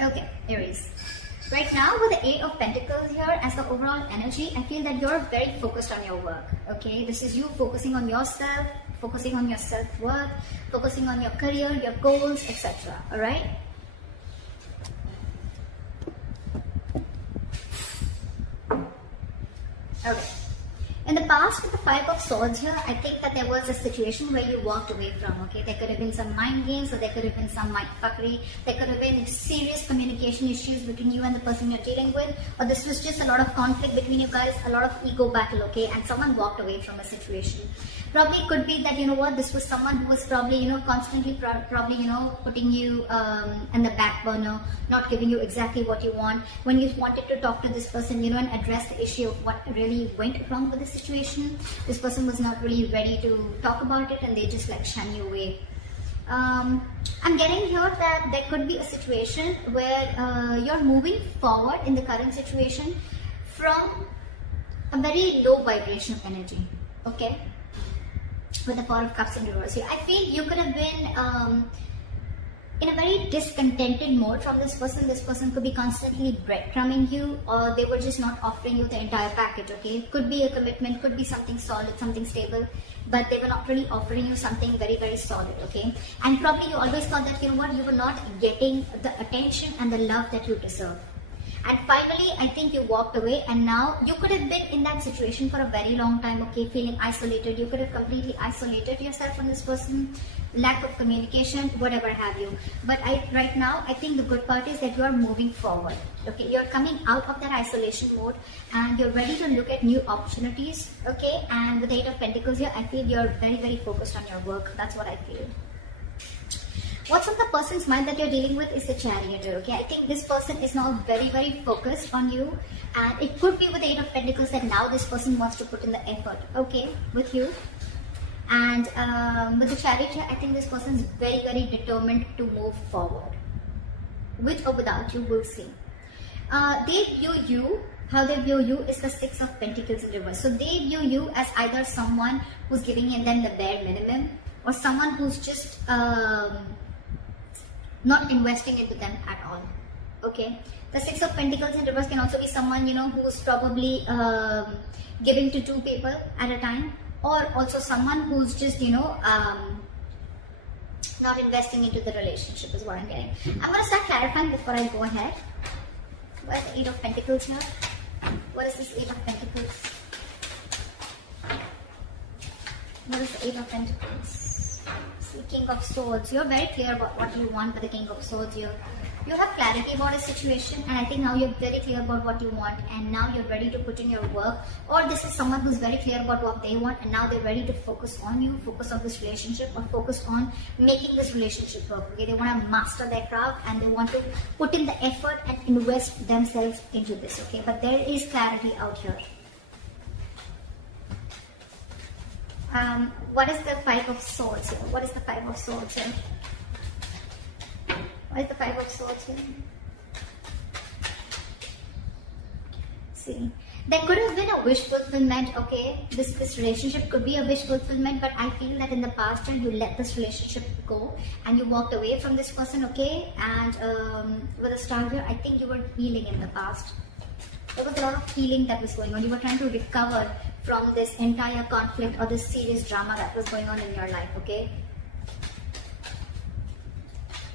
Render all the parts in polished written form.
Okay, Aries. Right now with the Eight of Pentacles here as the overall energy, I feel that you're very focused on your work. Okay, this is you focusing on yourself, focusing on your self-worth, focusing on your career, your goals, etc. Alright? Okay. In the past, with the Five of Swords here, I think that there was a situation where you walked away from, okay? There could have been some mind games, or there could have been some mind fuckery. There could have been serious communication issues between you and the person you're dealing with, or this was just a lot of conflict between you guys, a lot of ego battle, okay? And someone walked away from a situation. Probably could be that, you know what, this was someone who was probably, you know, constantly probably, you know, putting you in the back burner, not giving you exactly what you want. When you wanted to talk to this person, you know, and address the issue of what really went wrong with the situation, this person was not really ready to talk about it and they just like shun you away. I'm getting here that there could be a situation where you're moving forward in the current situation from a very low vibration energy, okay? With the Four of Cups in reverse here, I feel you could have been in a very discontented mode from this person. This person could be constantly breadcrumbing you, or they were just not offering you the entire package, okay? It could be a commitment, could be something solid, something stable, but they were not really offering you something very, very solid, okay? And probably you always thought that, you know what, you were not getting the attention and the love that you deserve. And finally, I think you walked away, and now you could have been in that situation for a very long time, okay, feeling isolated. You could have completely isolated yourself from this person, lack of communication, whatever have you. But right now, I think the good part is that you are moving forward, okay? You're coming out of that isolation mode and you're ready to look at new opportunities, okay? And with the Eight of Pentacles here, I feel you're very, very focused on your work. That's what I feel. What's on the person's mind that you're dealing with is the Chariot, okay? I think this person is now very, very focused on you, and it could be with the Eight of Pentacles that now this person wants to put in the effort, okay, with you. And with the Chariot here, I think this person is very, very determined to move forward. With or without you, we'll see. They view you, how they view you is the Six of Pentacles in reverse. So they view you as either someone who's giving them the bare minimum, or someone who's just not investing into them at all, okay? The Six of Pentacles in reverse can also be someone, you know, who's probably giving to two people at a time, or also someone who's just, you know, not investing into the relationship is what I'm getting. I'm going to start clarifying before I go ahead. What is the Eight of Pentacles here? What is this Eight of Pentacles? What is the Eight of Pentacles? King of Swords. You're very clear about what you want with the King of Swords here. You have clarity about a situation, and I think now you're very clear about what you want, and now you're ready to put in your work. Or this is someone who's very clear about what they want, and now they're ready to focus on you, focus on this relationship, or focus on making this relationship work, okay? They want to master their craft and they want to put in the effort and invest themselves into this, okay? But there is clarity out here. What is the Five of Swords here? What is the Five of Swords here? What is the Five of Swords here? See, there could have been a wish fulfillment, okay? This relationship could be a wish fulfillment, but I feel that in the past you let this relationship go and you walked away from this person, okay? And with a star here, I think you were healing in the past. There was a lot of healing that was going on. You were trying to recover from this entire conflict or this serious drama that was going on in your life, okay?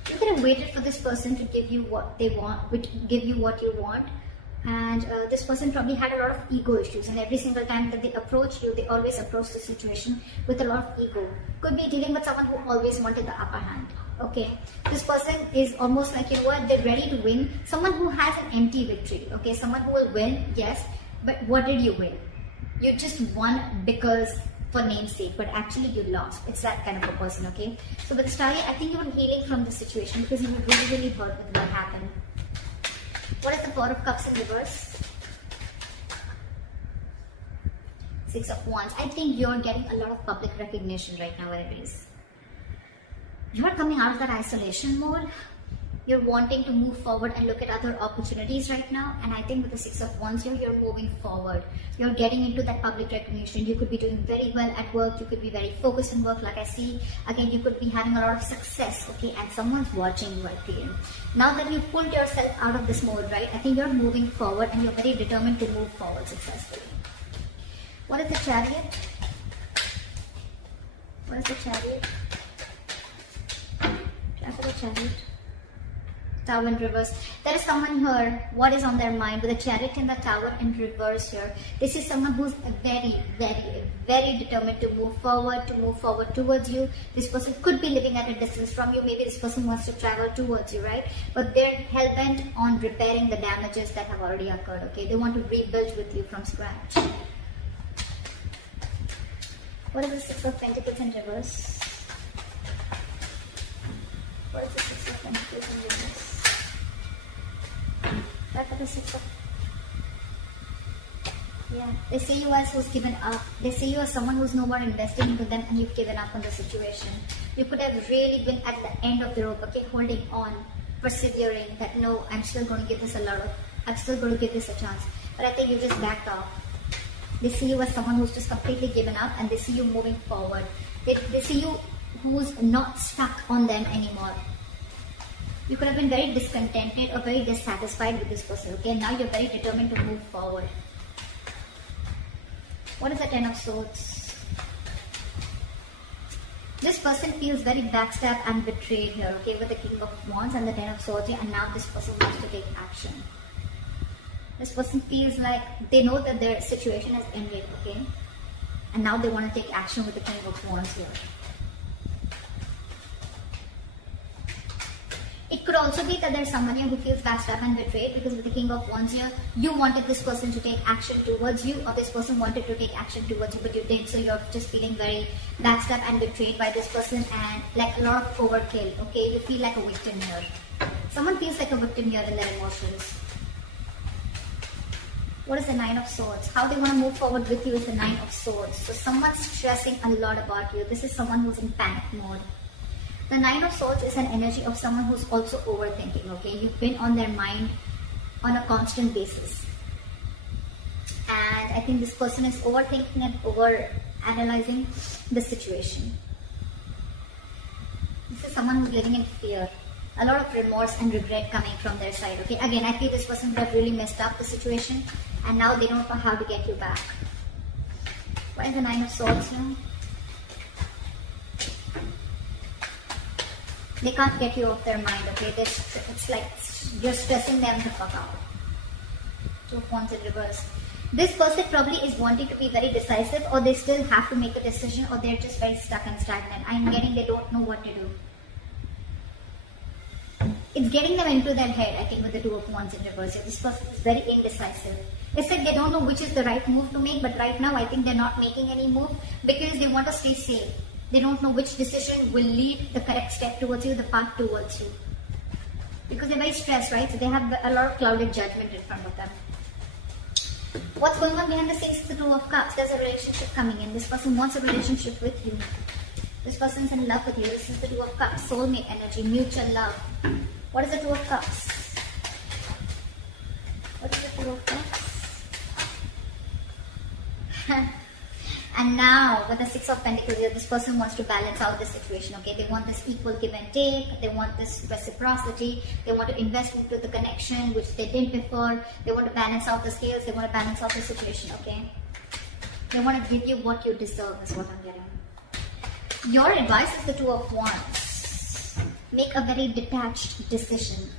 You could have waited for this person to give you what they want, give you what you want. And this person probably had a lot of ego issues, and every single time that they approach you, they always approach the situation with a lot of ego. Could be dealing with someone who always wanted the upper hand, okay? This person is almost like, you know what, they're ready to win. Someone who has an empty victory, okay? Someone who will win, yes, but what did you win? You just won because for namesake, but actually you lost. It's that kind of a person, okay? So with the Star, I think you were healing from this situation because you were really, really hurt with what happened. What is the Four of Cups in reverse? Six of Wands. I think you're getting a lot of public recognition right now, Aries. You are coming out of that isolation mode You're wanting to move forward and look at other opportunities right now. And I think with the Six of Wands here, you're moving forward. You're getting into that public recognition. You could be doing very well at work. You could be very focused on work, like I see. Again, you could be having a lot of success, okay? And someone's watching you, I feel. Now that you pulled yourself out of this mode, right? I think you're moving forward and you're very determined to move forward successfully. What is the Chariot? What is the Chariot? Try for the Chariot. Tower in reverse. There is someone here, what is on their mind with the Chariot and the Tower in reverse here. This is someone who's very determined to move forward towards you. This person could be living at a distance from you. Maybe this person wants to travel towards you, right? But they're hell-bent on repairing the damages that have already occurred, okay? They want to rebuild with you from scratch. What is the Six of Pentacles in reverse? What is the Six of Pentacles in reverse? Back at the Six of... Yeah, they see you as who's given up. They see you as someone who's no more investing into them and you've given up on the situation. You could have really been at the end of the rope, okay, holding on, persevering, that no, I'm still going to give this a chance. But I think you just backed off. They see you as someone who's just completely given up and they see you moving forward. They see you who's not stuck on them anymore. You could have been very discontented or very dissatisfied with this person, okay? Now you're very determined to move forward. What is the Ten of Swords? This person feels very backstabbed and betrayed here, okay? With the King of Wands and the Ten of Swords here, and now this person wants to take action. This person feels like they know that their situation has ended, okay? And now they want to take action with the King of Wands here. It could also be that there's someone here who feels backstabbed and betrayed because with the King of Wands here, you wanted this person to take action towards you or this person wanted to take action towards you, but you didn't. So you're just feeling very backstabbed and betrayed by this person and like a lot of overkill, okay? You feel like a victim here. Someone feels like a victim here in their emotions. What is the Nine of Swords? How they want to move forward with you is the Nine of Swords. So someone's stressing a lot about you. This is someone who's in panic mode. The Nine of Swords is an energy of someone who's also overthinking, okay? You've been on their mind on a constant basis. And I think this person is overthinking and over-analyzing the situation. This is someone who's living in fear. A lot of remorse and regret coming from their side, okay? Again, I feel this person would have really messed up the situation and now they don't know how to get you back. What is the Nine of Swords here? They can't get you off their mind, okay? It's like you're stressing them the fuck out. Two of Wands in reverse. This person probably is wanting to be very decisive or they still have to make a decision or they're just very stuck and stagnant. I'm getting they don't know what to do. It's getting them into their head, I think, with the Two of Wands in reverse. This person is very indecisive. It's like they don't know which is the right move to make, but right now I think they're not making any move because they want to stay safe. They don't know which decision will lead the correct step towards you, the path towards you. Because they're very stressed, right? So they have a lot of clouded judgment in front of them. What's going on behind the scenes is the Two of Cups. There's a relationship coming in. This person wants a relationship with you. This person's in love with you. This is the Two of Cups. Soulmate energy, mutual love. What is the Two of Cups? What is the Two of Cups? And now, with the Six of Pentacles here, this person wants to balance out the situation, okay? They want this equal give and take. They want this reciprocity. They want to invest into the connection, which they didn't before. They want to balance out the scales. They want to balance out the situation, okay? They want to give you what you deserve, is what I'm getting. Your advice is the Two of Wands. Make a very detached decision.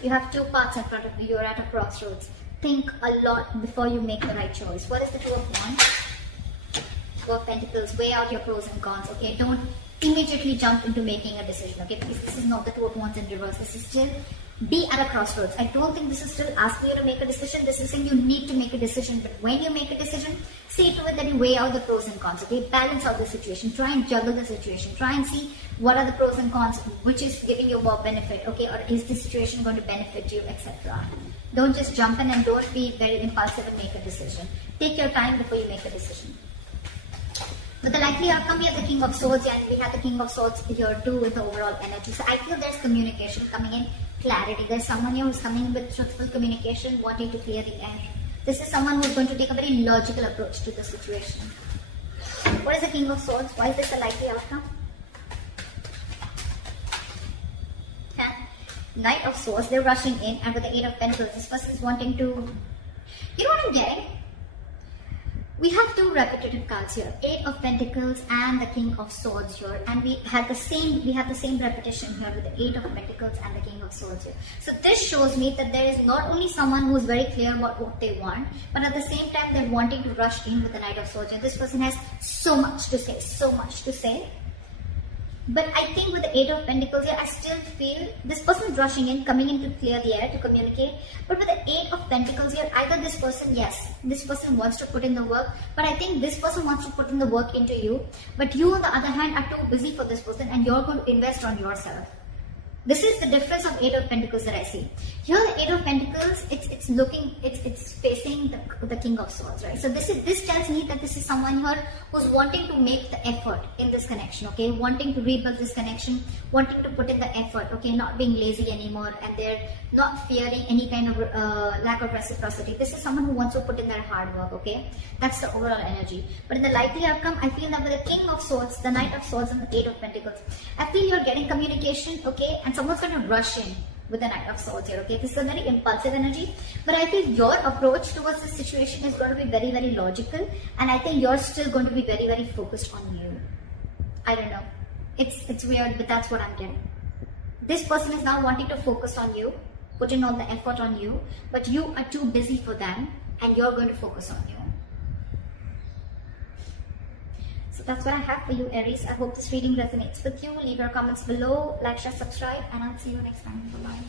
You have two paths in front of you. You're at a crossroads. Think a lot before you make the right choice. What is the Two of Wands? Two of Pentacles. Weigh out your pros and cons, okay? Don't immediately jump into making a decision, okay? Because this is not the Two of Wands in reverse. This is still be at a crossroads. I don't think this is still asking you to make a decision. This is saying you need to make a decision. But when you make a decision, see to it that you weigh out the pros and cons, okay? Balance out the situation. Try and juggle the situation. Try and see what are the pros and cons, which is giving you more benefit, okay? Or is this situation going to benefit you, etc. Don't just jump in and don't be very impulsive and make a decision. Take your time before you make a decision. With the likely outcome, we have the King of Swords, and we have the King of Swords here too with the overall energy. So I feel there's communication coming in, clarity. There's someone here who's coming with truthful communication, wanting to clear the air. This is someone who's going to take a very logical approach to the situation. What is the King of Swords? Why is this a likely outcome? Knight of Swords, they're rushing in, and with the Eight of Pentacles, this person is wanting to, you know what I'm getting? We have two repetitive cards here, Eight of Pentacles and the King of Swords here, and we have the same repetition here with the Eight of Pentacles and the King of Swords here. So this shows me that there is not only someone who is very clear about what they want, but at the same time they're wanting to rush in with the Knight of Swords here. This person has so much to say, so much to say. But I think with the Eight of Pentacles here, I still feel this person is rushing in, coming in to clear the air, to communicate. But with the Eight of Pentacles here, either this person, yes, this person wants to put in the work, but I think this person wants to put in the work into you. But you, on the other hand, are too busy for this person, and you're going to invest on yourself. This is the difference of Eight of Pentacles that I see. Here, the Eight of Pentacles, it's facing the King of Swords, right? So this tells me that this is someone here who's wanting to make the effort in this connection, okay? Wanting to rebuild this connection, wanting to put in the effort, okay? Not being lazy anymore, and they're not fearing any kind of lack of reciprocity. This is someone who wants to put in their hard work, okay? That's the overall energy. But in the likely outcome, I feel that with the King of Swords, the Knight of Swords, and the Eight of Pentacles, I feel you're getting communication, okay? And someone's going to rush in with the Knight of Swords here, okay? This is a very impulsive energy, but I feel your approach towards this situation is going to be very, very logical, and I think you're still going to be very, very focused on you. I don't know. It's weird, but that's what I'm getting. This person is now wanting to focus on you, putting all the effort on you, but you are too busy for them, and you're going to focus on you. So that's what I have for you, Aries. I hope this reading resonates with you. Leave your comments below, like, share, subscribe, and I'll see you next time. Bye-bye.